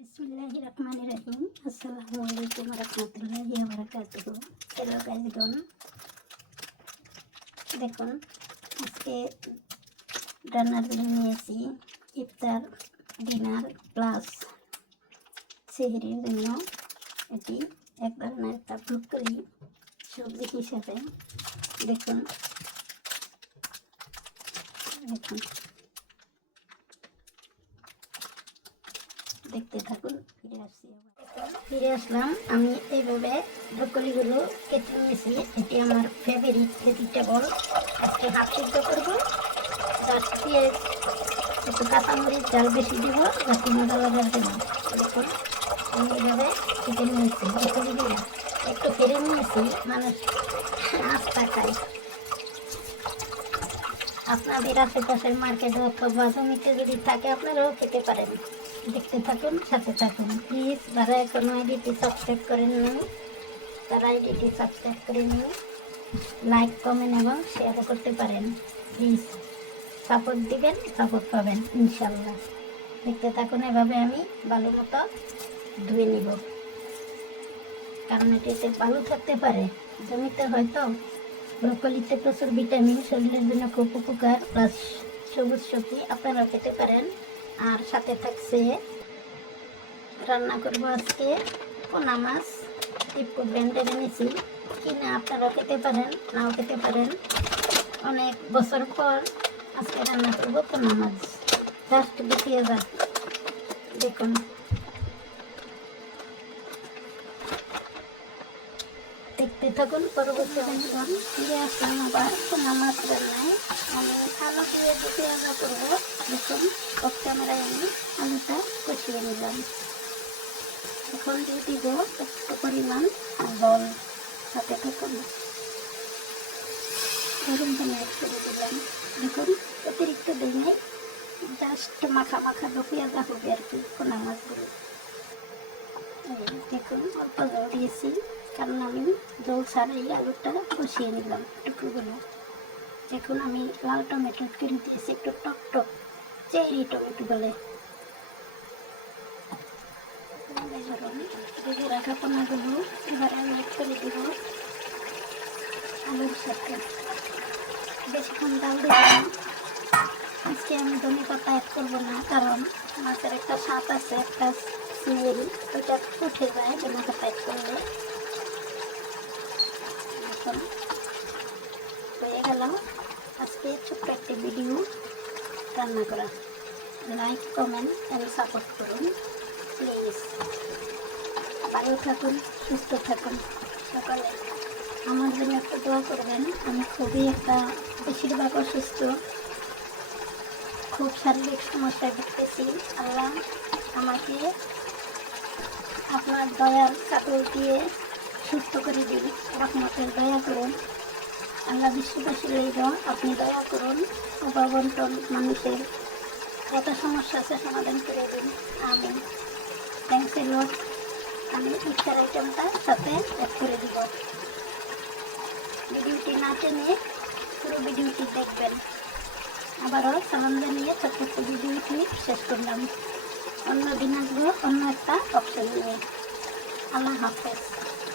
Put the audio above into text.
বিসমুল্লাহ রহমান রহিম আসসালামু আলাইকুম রহমতুল্লাহি বারাকাতুহ হ্যালো গাইজগণ দেখুন, আজকে রান্নার জন্য নিয়েছি ইফতার, ডিনার প্লাস সেহরির জন্য। এটি এক ধরনের একটা ফুটকরি সবজি হিসাবে। দেখুন দেখুন। দেখতে থাকুন, ফিরে আসছি ফিরে আসলাম, আমি এইভাবে ব্রকলিগুলো কেটে নিয়েছি। এটি আমার ফেভারিট ভেজিটেবল আজকে হাফ সিদ্ধ করব। জাস্ট দিয়ে একটু কাঁচামরিচ জাল বেশি দিব যাতে মজা লাগার জন্য। দেখুন, আমি এইভাবে কেটে নিয়েছি, ব্রকলিগুলো। একটু ফিরে নিয়েছি মানুষ আস্তা খায় আপনাদের আশেপাশের মার্কেটে অথবা জমিতে যদি থাকে, আপনারাও খেতে পারেন। দেখতে থাকুন, সাথে থাকুন। প্লিজ যারা এখনও আইডিটি সাবস্ক্রাইব করেন না তারা আইডিটি সাবস্ক্রাইব করে নিন। লাইক কমেন্ট এবং শেয়ারও করতে পারেন। প্লিজ সাপোর্ট দিবেন সাপোর্ট পাবেন ইনশাল্লাহ দেখতে থাকুন, এভাবে আমি ভালো মতো ধুয়ে নিব। কারণ এটিতে ভালো থাকতে পারে। জমিতে হয়তো ব্রকলিতে প্রচুর ভিটামিন, শরীরের জন্য খুব উপকার। প্লাস সবুজ সবজি আপনারা খেতে পারেন। আর সাথে থাকছে রান্না করব আজকে পোনা মাছ টিপকু ব্র্যান্ডের এনেছি কিনে আপনারা খেতে পারেন, নাও খেতে পারেন। অনেক বছর পর আজকে রান্না করব পোনা মাছ। জাস্ট দেখিয়ে যাক। দেখুন। দেখতে থাকুন, পরবর্তী ফিরে আসলাম আবার। মাছ রান্নায় আমি আলু দিয়ে দুটি আলু করব। দেখুন অফ ক্যামেরায় আমি আলুটা কষিয়ে নিলাম। এখন দিয়ে দিব একটু পরিমাণ জল। সাথে থাকুন। গরম পানি করে দিলাম। দেখুন, অতিরিক্ত দিই নাই জাস্ট মাখা মাখা দেওয়া হবে আর কি পোনা মাছগুলো দেখুন, অল্প জল দিয়েছি। কারণ আমি জল ছাড়াই আলুটা কষিয়ে নিলাম টুকরোগুলো এখন আমি লাল টমেটো কিনে দিয়েছি, একটু টক টক চেরি টমেটো বলে। রাখা এবার আমি করে দিব আলুর সাথে। বেশিক্ষণ ডাল দেব আজকে আমি ধনে পাতা অ্যাড করব না, কারণ মাছের একটা স্বাদ আছে, একটা স্মেল ওইটা উঠে যায় ধনে পাতা অ্যাড করলে। এখন হয়ে গেল। আজকে ছোট্ট একটি ভিডিও রান্না করা। লাইক কমেন্ট এবং সাপোর্ট করুন প্লিজ ভালো থাকুন, সুস্থ থাকুন। সকালে আমার জন্য একটু দোয়া করবেন। আমি খুবই একটা বেশিরভাগ অসুস্থ। খুব শারীরিক সমস্যায় ভুগতেছি। আল্লাহ আমাকে আপনার দয়ার কাপড় দিয়ে সুস্থ করে দিন। রহমতের দয়া করুন। আল্লাহ বিশ্ববাসীর লইব আপনি দয়া করুন অভাবন্টন মানুষের। যত সমস্যা আছে সমাধান করে দিন। আমি এ লট আমি ইফতার আইটেমটা সাথে অ্যাড করে দিব। ভিডিওটি না টেনে পুরো ভিডিওটি দেখবেন। আবারও সালাম জানিয়ে ছোট্ট ভিডিওটি শেষ করলাম। অন্য দিন আসব অন্য একটা অপশন নিয়ে। আল্লাহ হাফেজ।